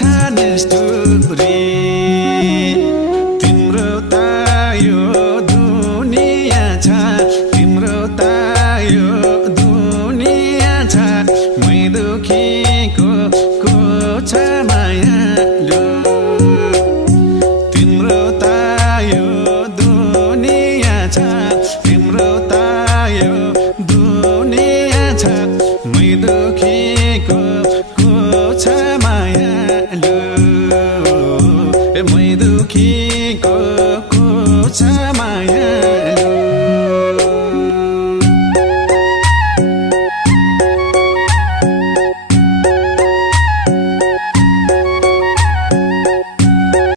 निष्ठुरी तिम्रो त यो दुनिया छ तिम्रो त यो दुनिया छ मै दुखीको को छ मायालु तिम्रो त यो दुनिया छ तिम्रो त यो दुनिया छ मै दुखीको को छ मायालु मै दुखीको को छ मायालु